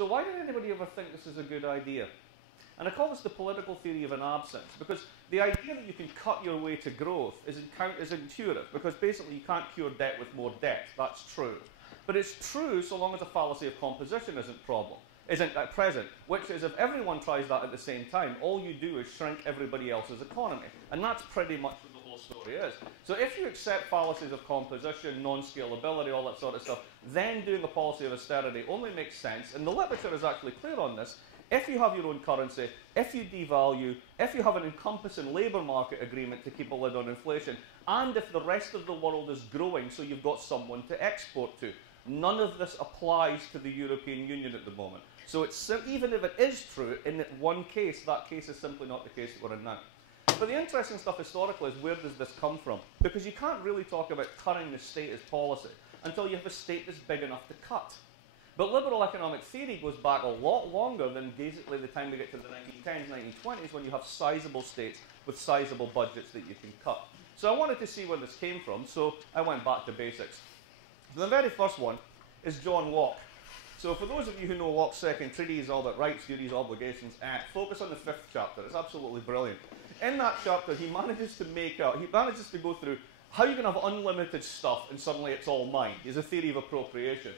So why did anybody ever think this is a good idea? And I call this the political theory of an absence, because the idea that you can cut your way to growth is intuitive, because basically you can't cure debt with more debt. That's true. But it's true so long as the fallacy of composition isn't present, which is if everyone tries that at the same time, all you do is shrink everybody else's economy. And that's pretty much what the whole story is. So if you accept fallacies of composition, non-scalability, all that sort of stuff, then doing a policy of austerity only makes sense, and the literature is actually clear on this. If you have your own currency, if you devalue, if you have an encompassing labour market agreement to keep a lid on inflation, and if the rest of the world is growing so you've got someone to export to. None of this applies to the European Union at the moment. So even if it is true, in that one case, that case is simply not the case that we're in now. But the interesting stuff historically is, where does this come from? Because you can't really talk about cutting the state as policy until you have a state that's big enough to cut. But liberal economic theory goes back a lot longer than basically the time we get to the 1910s, 1920s, when you have sizable states with sizable budgets that you can cut. So I wanted to see where this came from, so I went back to basics. The very first one is John Locke. So for those of you who know Locke's second treatise, all about rights, duties, obligations, focus on the 5th chapter. It's absolutely brilliant. In that chapter, he manages to go through how you can have unlimited stuff and suddenly it's all mine. It's a theory of appropriation.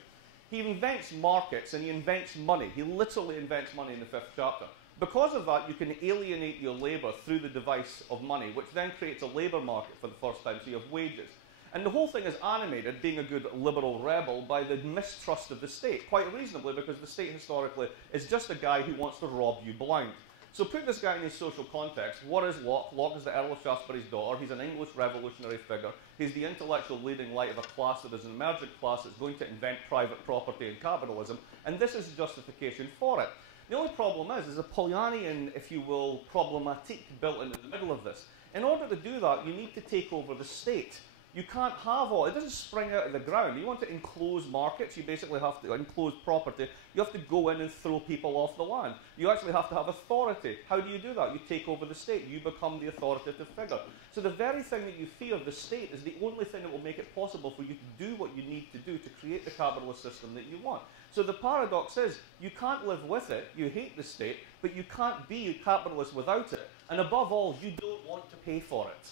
He invents markets and he invents money. He literally invents money in the 5th chapter. Because of that, you can alienate your labour through the device of money, which then creates a labour market for the first time, so you have wages. And the whole thing is animated, being a good liberal rebel, by the mistrust of the state, quite reasonably, because the state historically is just a guy who wants to rob you blind. So put this guy in his social context. What is Locke? Locke is the Earl of Shaftesbury's daughter. He's an English revolutionary figure. He's the intellectual leading light of a class that is an emergent class that's going to invent private property and capitalism, and this is the justification for it. The only problem is there's a Polanyian, if you will, problematique built into the middle of this. In order to do that, you need to take over the state. You can't have all, it doesn't spring out of the ground. You want to enclose markets, you basically have to enclose property. You have to go in and throw people off the land. You actually have to have authority. How do you do that? You take over the state. You become the authoritative figure. So the very thing that you fear, the state, is the only thing that will make it possible for you to do what you need to do to create the capitalist system that you want. So the paradox is, you can't live with it, you hate the state, but you can't be a capitalist without it. And above all, you don't want to pay for it.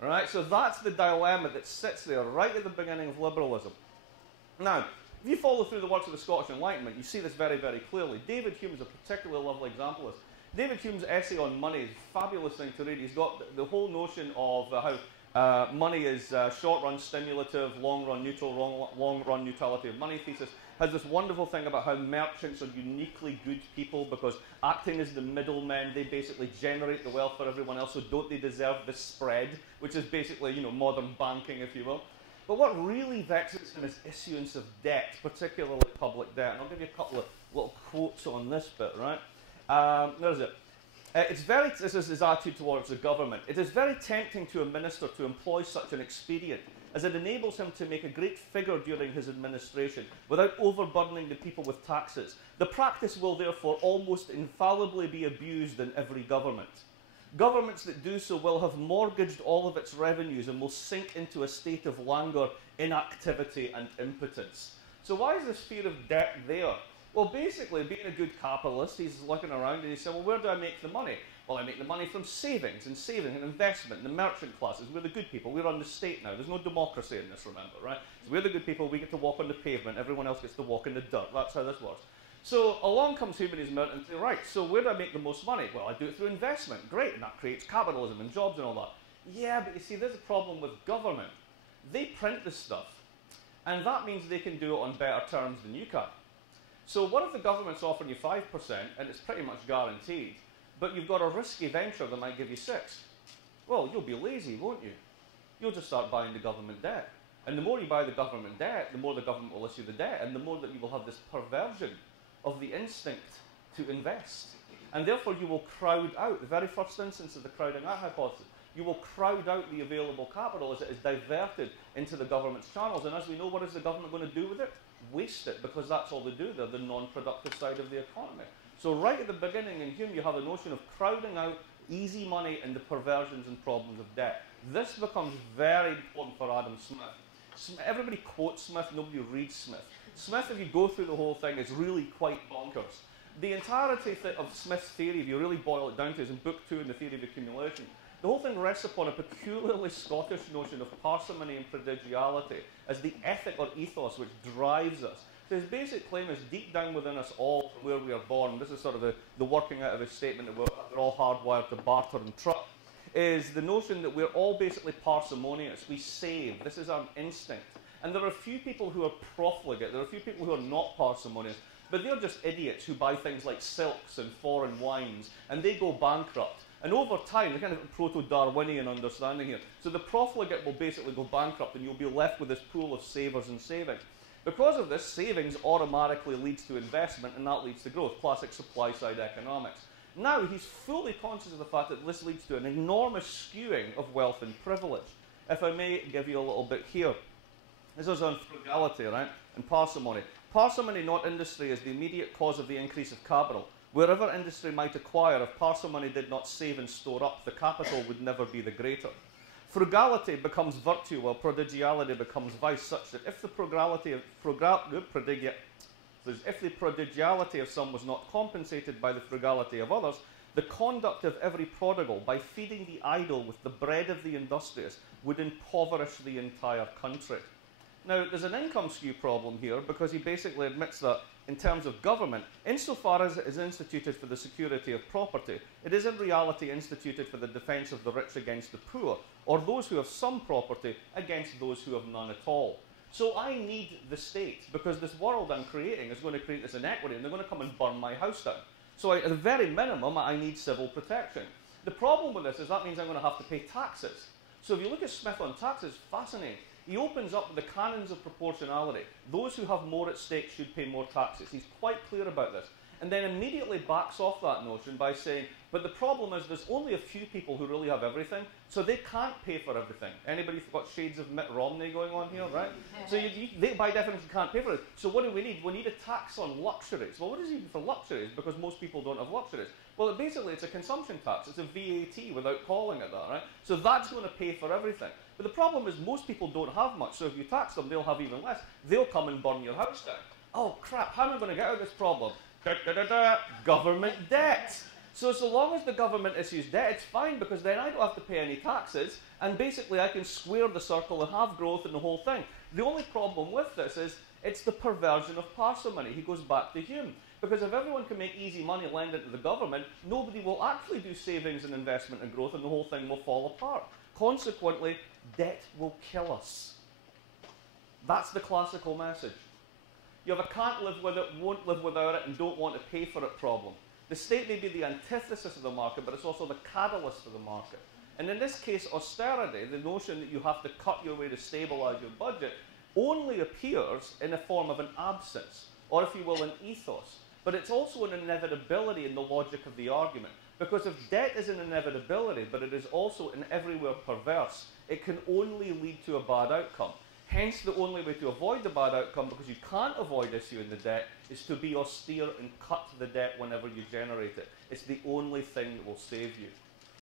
All right, so that's the dilemma that sits there right at the beginning of liberalism. Now, if you follow through the works of the Scottish Enlightenment, you see this very, very clearly. David Hume is a particularly lovely example of this. David Hume's essay on money is a fabulous thing to read. He's got the whole notion of how money is short-run stimulative, long-run neutral, long-run neutrality of money thesis. Has this wonderful thing about how merchants are uniquely good people because acting as the middlemen, they basically generate the wealth for everyone else, so don't they deserve the spread, which is basically, you know, modern banking, if you will. But what really vexes him is issuance of debt, particularly public debt. And I'll give you a couple of little quotes on this bit, right? There's it. This is his attitude towards the government. It is very tempting to a minister to employ such an expedient, as it enables him to make a great figure during his administration without overburdening the people with taxes. The practice will therefore almost infallibly be abused in every government. Governments that do so will have mortgaged all of its revenues and will sink into a state of languor, inactivity and impotence. So why is this fear of debt there? Well, basically, being a good capitalist, he's looking around and he said, well, where do I make the money? Well, I make the money from savings and investment, and the merchant classes. We're the good people. We run the state now. There's no democracy in this, remember, right? So we're the good people. We get to walk on the pavement. Everyone else gets to walk in the dirt. That's how this works. So along comes Hume and his merchant and say, right, so where do I make the most money? Well, I do it through investment. Great, and that creates capitalism and jobs and all that. Yeah, but you see, there's a problem with government. They print this stuff, and that means they can do it on better terms than you can. So what if the government's offering you 5% and it's pretty much guaranteed, but you've got a risky venture that might give you 6%? Well, you'll be lazy, won't you? You'll just start buying the government debt. And the more you buy the government debt, the more the government will issue the debt, and the more that you will have this perversion of the instinct to invest. And therefore you will crowd out, the very first instance of the crowding out hypothesis, you will crowd out the available capital as it is diverted into the government's channels. And as we know, what is the government going to do with it? Waste it, because that's all they do. They're the non-productive side of the economy. So right at the beginning in Hume, you have a notion of crowding out easy money and the perversions and problems of debt. This becomes very important for Adam Smith. Everybody quotes Smith, nobody reads Smith. Smith, if you go through the whole thing, is really quite bonkers. The entirety of Smith's theory, if you really boil it down to, is in Book 2 in the Theory of Accumulation. The whole thing rests upon a peculiarly Scottish notion of parsimony and prodigality as the ethic or ethos which drives us. So his basic claim is deep down within us all, from where we are born, this is sort of the working out of his statement that we're all hardwired to barter and trust, is the notion that we're all basically parsimonious. We save. This is our instinct. And there are a few people who are profligate. There are a few people who are not parsimonious. But they're just idiots who buy things like silks and foreign wines, and they go bankrupt. And over time, the kind of proto-Darwinian understanding here. So the profligate will basically go bankrupt, and you'll be left with this pool of savers and savings. Because of this, savings automatically leads to investment, and that leads to growth. Classic supply-side economics. Now, he's fully conscious of the fact that this leads to an enormous skewing of wealth and privilege. If I may give you a little bit here. This is on frugality, right, and parsimony. Parsimony, not industry, is the immediate cause of the increase of capital. Wherever industry might acquire, if parsimony did not save and store up, the capital would never be the greater. Frugality becomes virtue, while prodigality becomes vice, such that if the prodigality of some was not compensated by the frugality of others, the conduct of every prodigal, by feeding the idle with the bread of the industrious, would impoverish the entire country. Now, there's an income skew problem here, because he basically admits that in terms of government, insofar as it is instituted for the security of property, it is in reality instituted for the defence of the rich against the poor, or those who have some property against those who have none at all. So I need the state, because this world I'm creating is going to create this inequity, and they're going to come and burn my house down. So at the very minimum, I need civil protection. The problem with this is that means I'm going to have to pay taxes. So if you look at Smith on taxes, fascinating. He opens up with the canons of proportionality. Those who have more at stake should pay more taxes. He's quite clear about this. And then immediately backs off that notion by saying, but the problem is there's only a few people who really have everything, so they can't pay for everything. Anybody got shades of Mitt Romney going on here, right? So they, by definition, can't pay for it. So what do we need? We need a tax on luxuries. Well, what is it even for luxuries? Because most people don't have luxuries. Well, basically, it's a consumption tax. It's a VAT without calling it that, right? So that's going to pay for everything. But the problem is most people don't have much, so if you tax them, they'll have even less. They'll come and burn your house down. Oh, crap, how am I going to get out of this problem? Government debt. So long as the government issues debt, it's fine, because then I don't have to pay any taxes, and basically I can square the circle and have growth and the whole thing. The only problem with this is it's the perversion of parsimony. He goes back to Hume. Because if everyone can make easy money lend it to the government, nobody will actually do savings and investment and growth, and the whole thing will fall apart. Consequently, debt will kill us. That's the classical message. You have a can't live with it, won't live without it, and don't want to pay for it problem. The state may be the antithesis of the market, but it's also the catalyst of the market. And in this case, austerity, the notion that you have to cut your way to stabilize your budget, only appears in a form of an absence, or if you will, an ethos. But it's also an inevitability in the logic of the argument. Because if debt is an inevitability, but it is also in everywhere perverse, it can only lead to a bad outcome. Hence, the only way to avoid the bad outcome, because you can't avoid issuing the debt, is to be austere and cut the debt whenever you generate it. It's the only thing that will save you.